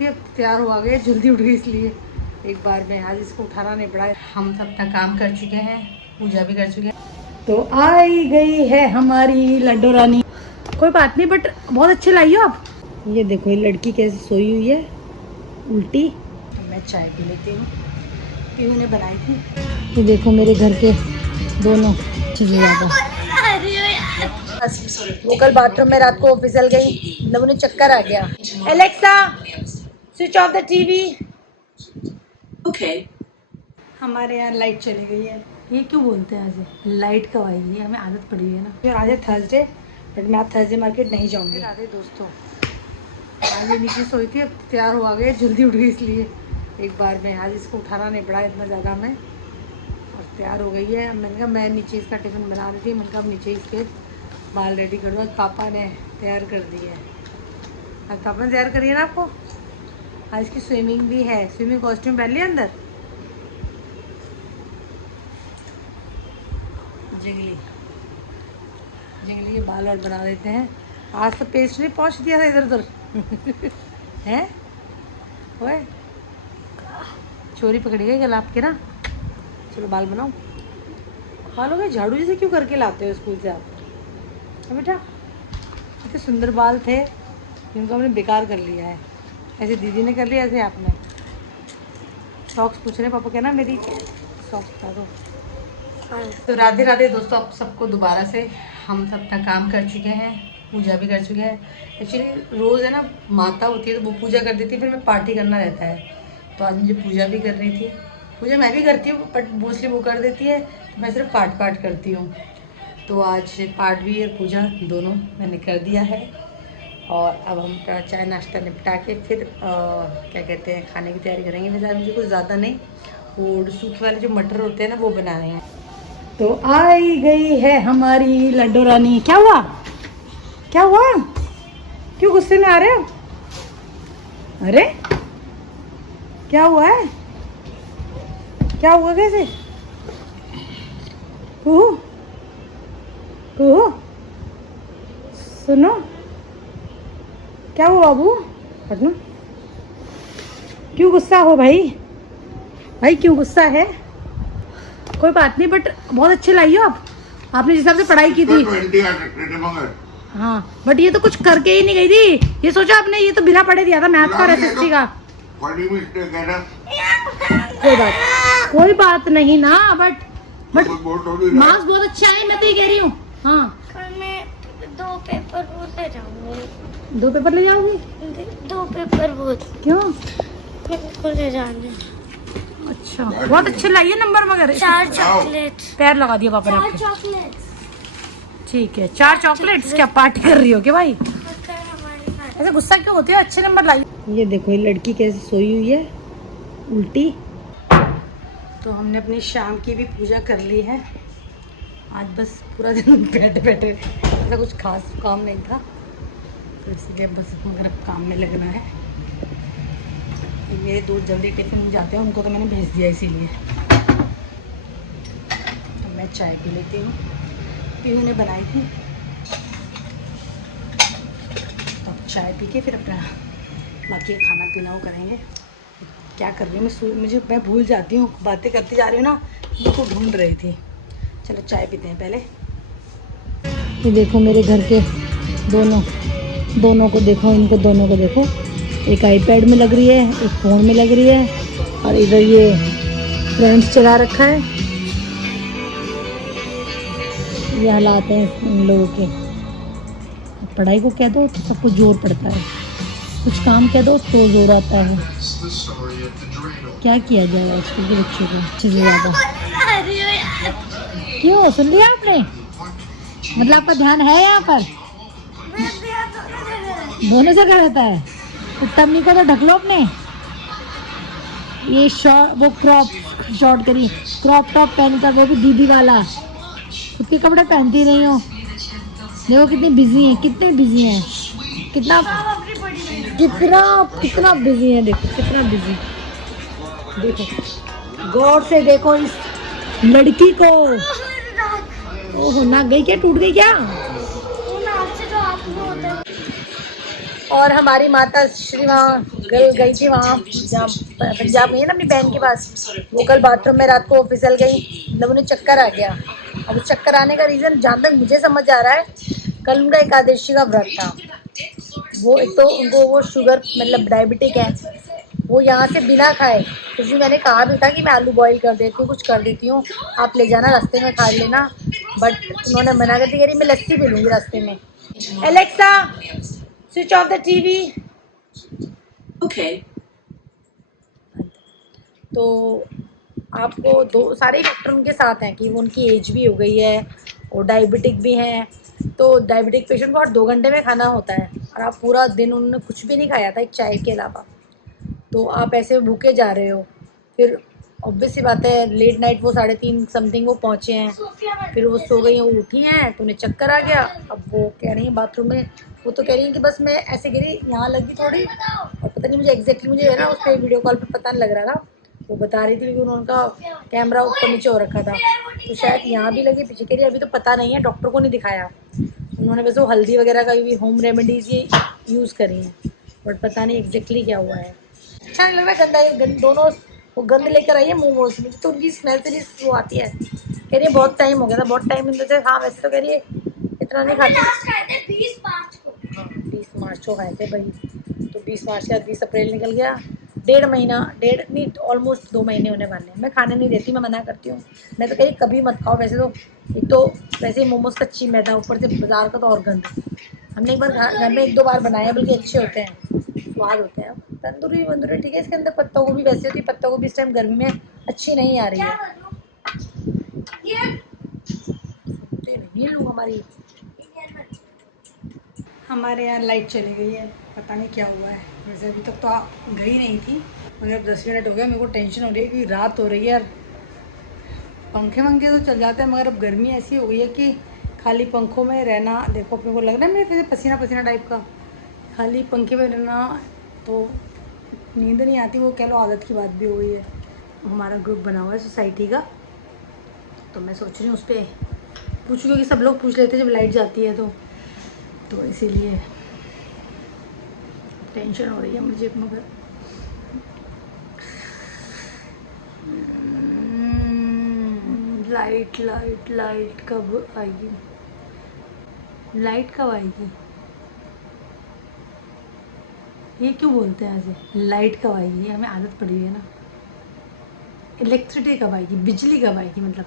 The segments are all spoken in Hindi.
तैयार हुआ गया, जल्दी उठ गई इसलिए एक बार में आज इसको उठाना नहीं पड़ा। हम सब अपना काम कर चुके हैं, पूजा भी कर चुके हैं। तो आई गई है हमारी लड्डू रानी। कोई बात नहीं, बट बहुत अच्छे लाई हो आप। ये देखो ये लड़की कैसे सोई हुई है उल्टी। मैं चाय पी लेती हूँ, पीहू ने बनाई थी। ये देखो मेरे घर के दोनों चीजें वो कल बाथरूम में रात को फिसल गई, मतलब उन्हें चक्कर आ गया। Alexa switch off the TV. Okay हमारे यहाँ लाइट चली गई है। ये क्यों बोलते हैं आज लाइट कब आएगी, हमें आदत पड़ी है ना। फिर आज है थर्सडे, बट मैं आज थर्सडे मार्केट नहीं जाऊँगी। राधे दोस्तों, आज ये नीचे सोई थी, अब तैयार हुआ गया, जल्दी उठ गई इसलिए एक बार में आज इसको उठाना नहीं पड़ा इतना ज़्यादा में, और तैयार हो गई है। मैंने कहा मैं नीचे इसका टिफ़िन बना रही थी, मैंने कहा नीचे इसके बाल रेडी कर दो। पापा ने तैयार कर दी है, आज पापा ने तैयार करी है ना आपको। आज इसकी स्विमिंग भी है, स्विमिंग कॉस्ट्यूम पहन लिया अंदर। जिंगली जिंगली के बाल और बना देते हैं। आज तो पेस्ट नहीं पहुँच दिया था इधर उधर हैं। ओए चोरी पकड़ी गई कल आपके ना। चलो बाल बनाओ। बालों में झाड़ू जैसे क्यों करके लाते हो स्कूल से आप बेटा। इतने सुंदर बाल थे जिनको हमने बेकार कर लिया है। ऐसे दीदी ने कर लिया, ऐसे आपने। सॉक्स पूछ रहे पापा, कहना मेरी सॉक्स बता दो। तो राधे राधे दोस्तों, आप सबको दोबारा से। हम सब अपना काम कर चुके हैं, पूजा भी कर चुके हैं। एक्चुअली रोज़ है ना माता होती है तो वो पूजा कर देती है, फिर मैं पार्टी करना रहता है। तो आज मुझे पूजा भी करनी थी। पूजा मैं भी करती हूँ, बट मोस्टली वो कर देती है, तो मैं सिर्फ पाठ करती हूँ। तो आज पाठ भी और पूजा दोनों मैंने कर दिया है। और अब हम चाय नाश्ता निपटा के फिर क्या कहते हैं खाने की तैयारी करेंगे। वैसे आज मुझे कुछ ज़्यादा नहीं, वो सूखे वाले जो मटर होते हैं ना वो बनाने हैं। तो आई गई है हमारी लड्डू रानी। क्या हुआ, क्या हुआ, क्यों गुस्से में आ रहे हो। अरे क्या हुआ है, क्या हुआ, कैसे सुनो क्या हुआ बाबू, पढ़ना। क्यों गुस्सा हो भाई, भाई क्यों गुस्सा है। कोई बात नहीं, बट बहुत अच्छे लाई हो आप। आपने जिस हिसाब से पढ़ाई की थी। हाँ बट ये तो कुछ करके ही नहीं गई थी। ये सोचा आपने, ये तो बिना पढ़े दिया था मैथ का और एसएसटी का। कोई बात नहीं ना, बट मार्क्स बहुत अच्छे आए, मैं तो ये कह रही हूँ। हाँ मैं 2 पेपर बोल ले जाऊंगी। 2 पेपर ले जाओगी। 2 पेपर बोल क्यों को ले जाने। अच्छा बहुत अच्छे लाइए नंबर वगैरह। 4 चॉकलेट्स। पैर लगा दिया पापा ने 4 आपके। चॉकलेट्स। ठीक है 4 चॉकलेट्स। क्या पार्टी कर रही हो क्या भाई, ऐसे गुस्सा क्यों होती है। अच्छे नंबर लाइए। ये देखो ये लड़की कैसे सोई हुई है उल्टी। तो हमने अपनी शाम की भी पूजा कर ली है। आज बस पूरा दिन बैठे बैठे, ऐसा कुछ खास काम नहीं था, तो इसलिए बस मगर काम में लगना है। मेरे दोस्त जल्दी टिफिन जाते हैं, उनको तो मैंने भेज दिया इसीलिए। तो मैं चाय पी लेती हूँ, पीहू ने बनाई थी। तो चाय पी के फिर अपना बाकी खाना पीना वो करेंगे। क्या कर रही हूँ मैं भूल जाती हूँ, बातें करती जा रही हूँ ना, उनको ढूंढ रही थी। चलो चाय पीते हैं पहले। ये देखो मेरे घर के दोनों को देखो, इनको दोनों को देखो। एक आईपैड में लग रही है, एक फ़ोन में लग रही है, और इधर ये फ्रेंड्स चला रखा है। ये हालात हैं इन लोगों के। पढ़ाई को कह दो तो सबको जोर पड़ता है, कुछ काम कह दो तो जोर आता है। क्या किया जाए आजकल के बच्चों को अच्छे से ज़्यादा। क्यों, सुन लिया आपने, मतलब आपका ध्यान है यहाँ पर। दोनों जगह रहता है। तो टम्मी को तो ढक लो अपने। ये वो क्रॉप टॉप पहन कर, वो भी दीदी वाला। खुद के कपड़े पहनती नहीं हो। देखो कितनी बिजी हैं, कितने बिजी हैं, कितना बिजी है। देखो कितना बिजी, देखो गौर से देखो इस लड़की को। ओहो नाक गई क्या, टूट गई क्या। और हमारी माता श्री वहाँ कल गई थी वहाँ जहाँ पंजाब गई ना अपनी बहन के पास, वो कल बाथरूम में रात को फिसल गई, मतलब उन्हें चक्कर आ गया। अब उस चक्कर आने का रीज़न जहाँ तक मुझे समझ आ रहा है, कल उनका एकादशी का व्रत था। वो एक तो उनको वो शुगर मतलब डायबिटिक है, वो यहाँ से बिना खाए, कुछ भी मैंने कहा भी था कि मैं आलू बॉईल कर देती हूँ, कुछ कर देती हूँ, आप ले जाना रास्ते में खा लेना, बट उन्होंने मना कर दी, कह रही मैं लस्सी पी लूँगी रास्ते में। Alexa switch off the TV. Okay. तो आपको दो सारे फैक्टर उनके साथ हैं कि वो उनकी एज भी हो गई है और डायबिटिक भी हैं, तो डायबिटिक पेशेंट को हर 2 घंटे में खाना होता है, और आप पूरा दिन उन्होंने कुछ भी नहीं खाया था एक चाय के अलावा, तो आप ऐसे भूखे जा रहे हो। फिर ऑब्वियस सी बात है, लेट नाइट वो 3:30 समथिंग वो पहुँचे हैं, फिर वो सो गई, वो उठी हैं तो उन्हें चक्कर आ गया। अब वो कह रही हैं बाथरूम में, वो तो कह रही हैं कि बस मैं ऐसे गिरी यहाँ लगी थोड़ी, और पता नहीं मुझे एग्जैक्टली मुझे है ना उस पर वीडियो कॉल पर पता नहीं लग रहा था, वो बता रही थी क्योंकि उनका कैमरा ऊपर नीचे हो रखा था, तो शायद यहाँ भी लगी, पीछे कह रही अभी तो पता नहीं है, डॉक्टर को नहीं दिखाया। उन्होंने वैसे वो हल्दी वगैरह का भी होम रेमेडीज़ ये यूज़ करी हैं, बट पता नहीं एग्जैक्टली क्या हुआ है। अच्छा नहीं लग रहा, गंदा है दोनों, वो गंद लेकर आई है मोमोज में, तो उनकी स्मेल से नहीं वो आती है। कह रही है बहुत टाइम हो गया था, बहुत टाइम इन से। हाँ वैसे तो कह रही है इतना नहीं खाती। 20 मार्च को, हाँ 20 मार्च को खाए थे भाई, तो 20 मार्च के बाद 20 अप्रैल निकल गया, 1.5 महीना, डेढ़ नहीं ऑलमोस्ट 2 महीने होने वाले हैं। मैं खाने नहीं देती, मैं मना करती हूँ, मैं तो कह रही कभी मत खाओ, वैसे तो एक तो वैसे ही मोमोज कच्ची मैदा, ऊपर से बाजार का तो और गंद। हमने एक बार घर में 1-2 बार बनाया, बल्कि अच्छे होते हैं, स्वाद होते हैं। तंदूरी वंदूरी ठीक है, इसके अंदर पत्ता गोभी वैसे होती है, पत्ता गोभी इस टाइम गर्मी में अच्छी नहीं आ रही है। ये लोग हमारे यहाँ लाइट चली गई है, पता नहीं क्या हुआ है, वैसे अभी तक तो गई नहीं थी, मगर अब 10 मिनट हो गया। मेरे को टेंशन हो रही है कि रात हो रही है यार, पंखे वंखे तो चल जाते हैं, मगर अब गर्मी ऐसी हो गई है कि खाली पंखों में रहना, देखो अपने को लग रहा है मेरे फिर पसीना पसीना टाइप का, खाली पंखे में रहना तो नींद नहीं आती, वो कह लो आदत की बात भी हो गई है। हमारा ग्रुप बना हुआ है सोसाइटी का, तो मैं सोच रही हूँ उस पर पूछूँ, क्योंकि सब लोग पूछ लेते हैं जब लाइट जाती है तो इसीलिए टेंशन हो रही है मुझे। मगर लाइट लाइट लाइट कब आएगी, लाइट कब आएगी, ये क्यों बोलते हैं ऐसे, लाइट कब आएगी, हमें आदत पड़ी हुई है ना। इलेक्ट्रिसिटी कब आएगी, बिजली कब आएगी, मतलब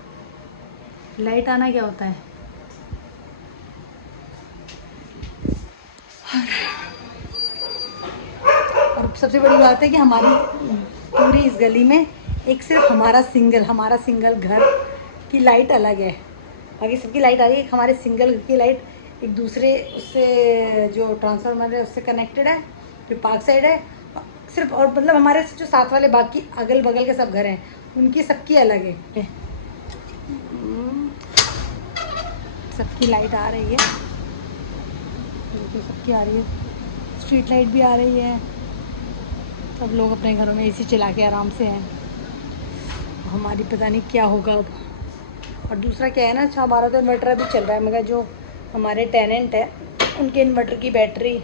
लाइट आना क्या होता है। और सबसे बड़ी बात है कि हमारी पूरी इस गली में एक सिर्फ हमारा सिंगल घर की लाइट अलग है, बाकी सबकी लाइट आ रही है, हमारे सिंगल घर की लाइट एक दूसरे उससे जो ट्रांसफार्मर है उससे कनेक्टेड है, जो पार्क साइड है सिर्फ, और मतलब हमारे जो साथ वाले बाकी अगल बगल के सब घर हैं उनकी सबकी अलग है। सबकी लाइट आ रही है, सबकी आ रही है, स्ट्रीट लाइट भी आ रही है, सब लोग अपने घरों में एसी चला के आराम से हैं। हमारी पता नहीं क्या होगा अब। और दूसरा क्या है ना, अच्छा हमारा तो इन्वर्टर अभी चल रहा है, मगर जो हमारे टेनेंट है उनके इन्वर्टर की बैटरी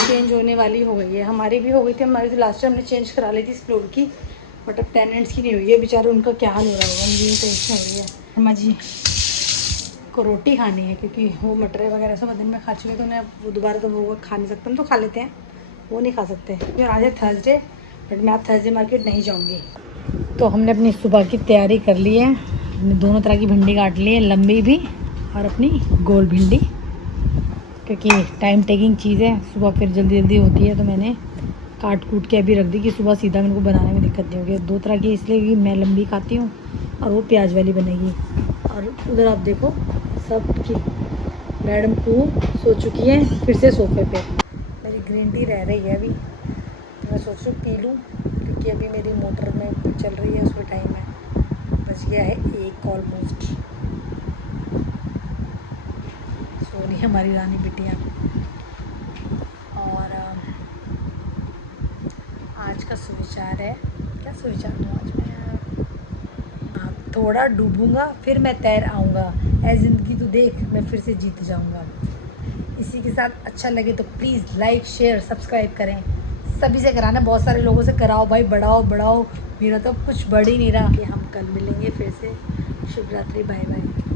चेंज होने वाली हो गई है, हमारी भी हो गई थी, हमारी तो लास्ट टाइम हमने चेंज करा ली थी इस फ्लोर की, बट अब टेनेंट्स की नहीं हुई है, बेचारे उनका क्या हाल हो रहा होगा, मुझे टेंशन हो रही है। अम्मा जी को रोटी खानी है, क्योंकि वो मटर वगैरह सब दिन में खा चुके, तो उन्हें वो दोबारा तो वो खा नहीं सकते, हम तो खा लेते हैं, वो नहीं खा सकते। और आज है थर्सडे, बट मैं आज थर्सडे मार्केट नहीं जाऊँगी। तो हमने अपनी सुबह की तैयारी कर ली है, हमने दोनों तरह की भिंडी काट ली है, लंबी भी और अपनी गोल भिंडी, क्योंकि टाइम टेकिंग चीज़ है, सुबह फिर जल्दी जल्दी होती है, तो मैंने काट कूट के अभी रख दी कि सुबह सीधा मेरे को बनाने में दिक्कत नहीं होगी। 2 तरह की इसलिए कि मैं लंबी खाती हूँ और वो प्याज वाली बनेगी। और उधर आप देखो सब की मैडम को सो चुकी है, फिर से सोफे पे, मेरी ग्रीन टी रह रही है अभी, तो मैं सोच रही पी लूँ, क्योंकि अभी मेरी मोटर में चल रही है, उसमें टाइम है, बच गया है 1 ऑलमोस्ट। सो रही है हमारी रानी बिटिया। और आज का सुविचार है, क्या सुविचार दूँ आज मैं, थोड़ा डूबूंगा फिर मैं तैर आऊँगा, ऐ ज़िंदगी तो देख मैं फिर से जीत जाऊँगा। इसी के साथ अच्छा लगे तो प्लीज़ लाइक शेयर सब्सक्राइब करें, सभी से कराना, बहुत सारे लोगों से कराओ भाई, बढ़ाओ बढ़ाओ, मेरा तो कुछ बढ़ ही नहीं रहा। कि हम कल मिलेंगे फिर से। शुभ रात्रि, बाय बाय।